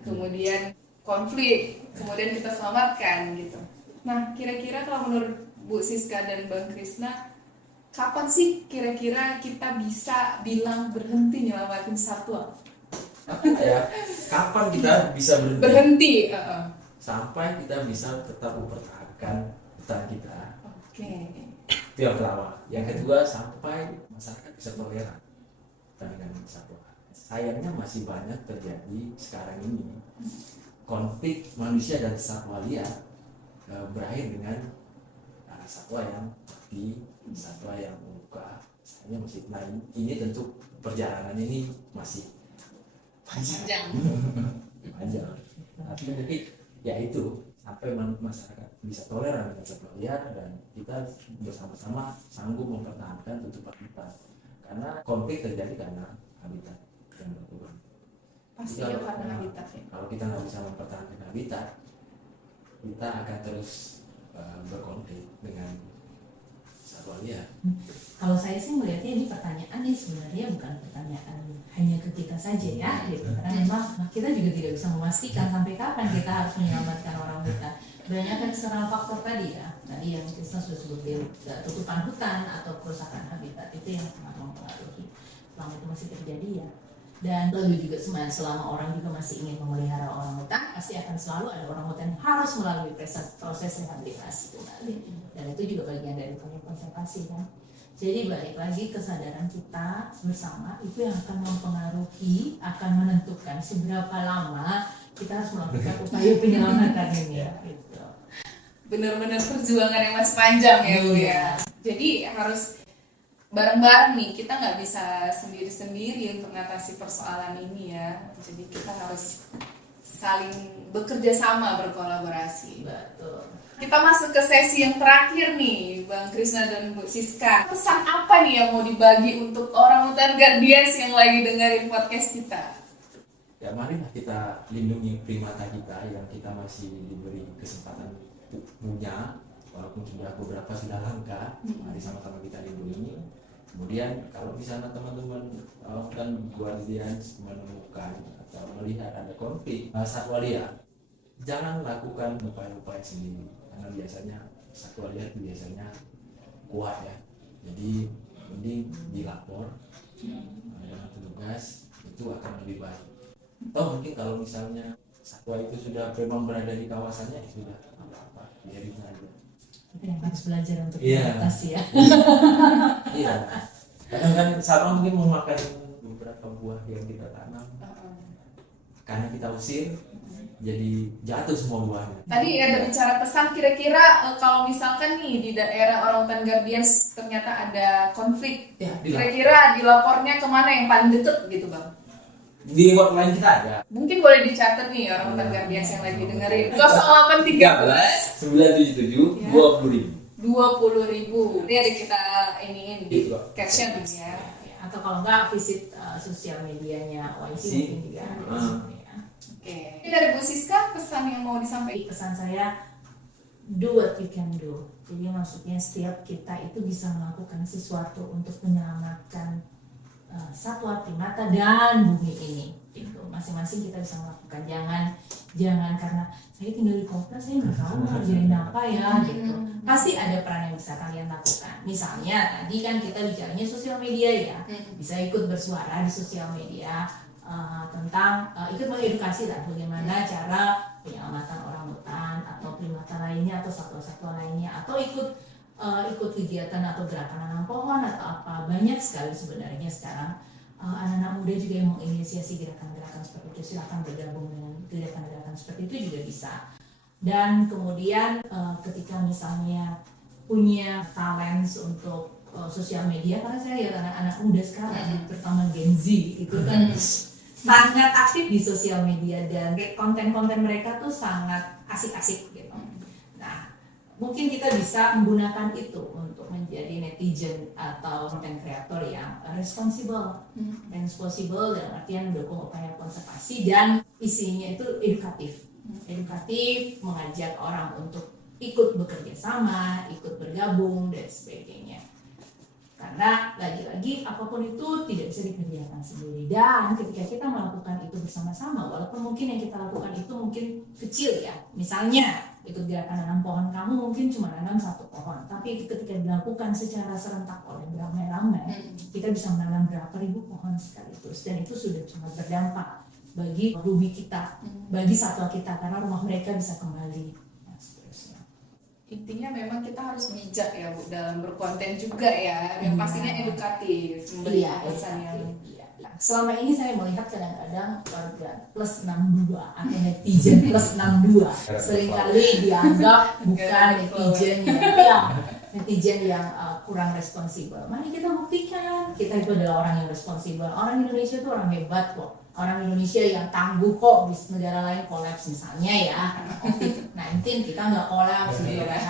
kemudian konflik, kemudian kita selamatkan gitu. Nah, kira-kira kalau menurut Bu Siska dan Bang Krisna, kapan sih kira-kira kita bisa bilang berhenti nyelamatin satwa? Ya, kapan kita bisa berhenti? Berhenti. Sampai kita bisa tetap mempertahankan hutan kita. Oke. Itu yang pertama. Yang kedua, sampai masyarakat bisa toleran dengan satwa. Sayangnya masih banyak terjadi sekarang ini konflik manusia dan satwa liar berakhir dengan satwa yang mati, satwa yang luka. Sayangnya masih. Nah, ini tentu perjalanan ini masih panjang. Tapi mungkin ya itu sampai masyarakat bisa toleran dengan satwa liar dan kita bersama-sama sanggup mempertahankan tutupan hutan karena konflik terjadi karena habitat yang berkurang. Pastinya karena habitat ya. Kalau kita nggak bisa mempertahankan habitat, kita akan terus berkonflik dengan satwa liar. Kalau saya sih melihatnya ini pertanyaan ini sebenarnya bukan pertanyaan hanya ke kita saja ya, gitu. Karena memang kita juga tidak bisa memastikan sampai kapan kita harus menyelamatkan orang hutan. Banyak kan eksternal faktor tadi ya, tadi yang kita sudah sebutin, tutupan hutan atau kerusakan habitat itu yang sangat mempengaruhi. Selama itu masih terjadi ya. Dan lalu juga selama orang juga masih ingin memelihara orang hutan, pasti akan selalu ada orang hutan yang harus melalui proses rehabilitasi kembali. Dan itu juga bagian dari konservasi kan. Jadi balik lagi kesadaran kita bersama itu yang akan mempengaruhi, akan menentukan seberapa lama kita harus melakukan upaya penyelamatan ini. Gitu. Benar-benar perjuangan yang masih panjang ya Bu ya. Jadi harus bareng-bareng nih, kita nggak bisa sendiri-sendiri untuk mengatasi persoalan ini ya. Jadi kita harus saling bekerja sama, berkolaborasi. Betul. Kita masuk ke sesi yang terakhir nih, Bang Krisna dan Bu Siska. Pesan apa nih yang mau dibagi untuk orang hutan guardians yang lagi dengerin podcast kita? Ya marilah kita lindungi primata kita yang kita masih diberi kesempatan punya, walaupun sudah beberapa sudah langka. Mari sama-sama kita lindungi. Kemudian kalau di sana teman-teman dan guardians menemukan atau melihat ada konflik satwa liar, jangan lakukan upaya-upaya sendiri karena biasanya satwa liar itu biasanya kuat ya. Jadi mending dilapor dengan petugas, itu akan lebih baik. Atau mungkin kalau misalnya satwa itu sudah memang berada di kawasannya, ya sudah apa-apa, biarin saja. Kita yang harus belajar untuk Iya. beradaptasi ya. Iya. Kadang kan satwa mungkin memakan beberapa buah yang kita tanam. Karena kita usir, jadi jatuh semua buahnya. Tadi ada bicara pesan, kira-kira kalau misalkan nih di daerah orang hutan guardians ternyata ada konflik, Ya, kira-kira dilapornya kemana yang paling deket gitu Bang? Di hotline kita ada. Mungkin boleh dicatat nih orang Guardians yang lagi dengerin. 0813 977 20.000. 20.000. Ini ada kita iniin di Gitu. caption ya. Atau kalau enggak visit sosial medianya YC mungkin juga ada di sini ya. Oke. Ini dari Bu Siska pesan yang mau disampaikan. Pesan saya, do what you can do. Jadi maksudnya setiap kita itu bisa melakukan sesuatu untuk menyelamatkan satwa primata dan bumi ini. Gitu. Masing-masing kita bisa melakukan. Jangan karena saya tinggal di kota, saya nggak tahu mau ngerjain apa ya gitu. Pasti ada peran yang bisa kalian lakukan. Misalnya tadi kan kita bicaranya sosial media ya, bisa ikut bersuara di sosial media tentang ikut mengedukasi lah bagaimana cara penyelamatan orangutan atau primata lainnya atau satwa-satwa lainnya, atau ikut kegiatan atau gerakan nanam pohon atau apa. Banyak sekali sebenarnya sekarang anak-anak muda juga yang menginisiasi gerakan-gerakan seperti itu. Silakan bergabung dengan gerakan-gerakan seperti itu juga bisa. Dan kemudian ketika misalnya punya talent untuk sosial media, karena saya lihat anak-anak muda sekarang, terutama Gen Z itu kan sangat aktif di sosial media dan konten-konten mereka tuh sangat asik-asik gitu. Nah, mungkin kita bisa menggunakan itu untuk menjadi netizen atau content creator yang responsible. Responsible dalam artian mendukung upaya konservasi dan isinya itu edukatif. Edukatif, mengajak orang untuk ikut bekerja sama, ikut bergabung dan sebagainya. Karena lagi-lagi apapun itu tidak bisa dikerjakan sendiri, dan ketika kita melakukan itu bersama-sama, walaupun mungkin yang kita lakukan itu mungkin kecil ya, misalnya ikut gerakan nanam pohon, kamu mungkin cuma nanam 1 pohon, tapi ketika dilakukan secara serentak oleh beramai-ramai, kita bisa menanam berapa ribu pohon sekaligus, dan itu sudah sangat berdampak bagi bumi kita, bagi satwa kita, karena rumah mereka bisa kembali. Intinya memang kita harus bijak ya Bu dalam berkonten juga ya, yang pastinya edukatif, memberikan pesan yang Selama ini saya melihat kadang-kadang warga plus 62 atau netizen plus 62 seringkali dianggap bukan netizen yang kurang responsibel. Mari kita buktikan kita itu adalah orang yang responsibel. Orang Indonesia itu orang hebat kok. Orang Indonesia yang tangguh kok, di negara lain kolaps misalnya ya, COVID-19 kita nggak kolaps gitu kan.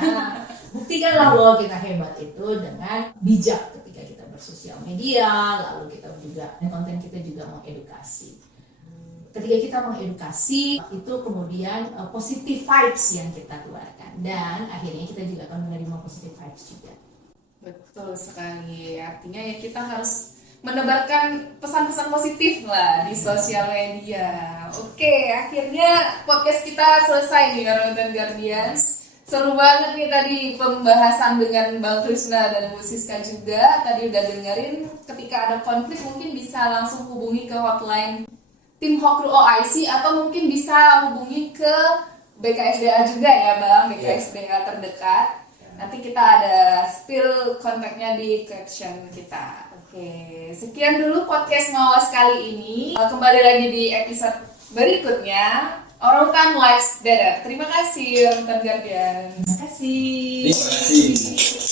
Buktikanlah bahwa kita hebat itu dengan bijak ketika kita bersosial media, lalu kita juga, konten kita juga mengedukasi. Ketika kita mengedukasi, itu kemudian positive vibes yang kita keluarkan, dan akhirnya kita juga akan menerima positive vibes juga. Betul sekali, artinya ya kita harus menebarkan pesan-pesan positif lah di sosial media. Oke, akhirnya podcast kita selesai nih Orangutan Guardians. Seru banget nih tadi pembahasan dengan Bang Krishna dan Bu Siska juga. Tadi udah dengerin, ketika ada konflik mungkin bisa langsung hubungi ke hotline tim Hokru OIC, atau mungkin bisa hubungi ke BKSDA juga ya Bang, BKSDA terdekat. Nanti kita ada spill kontaknya di caption kita. Oke, sekian dulu podcast Ngawas kali ini. Kembali lagi di episode berikutnya. Orangutan Likes Better. Terima kasih Orangutan Guardians. Terima kasih. Terima kasih.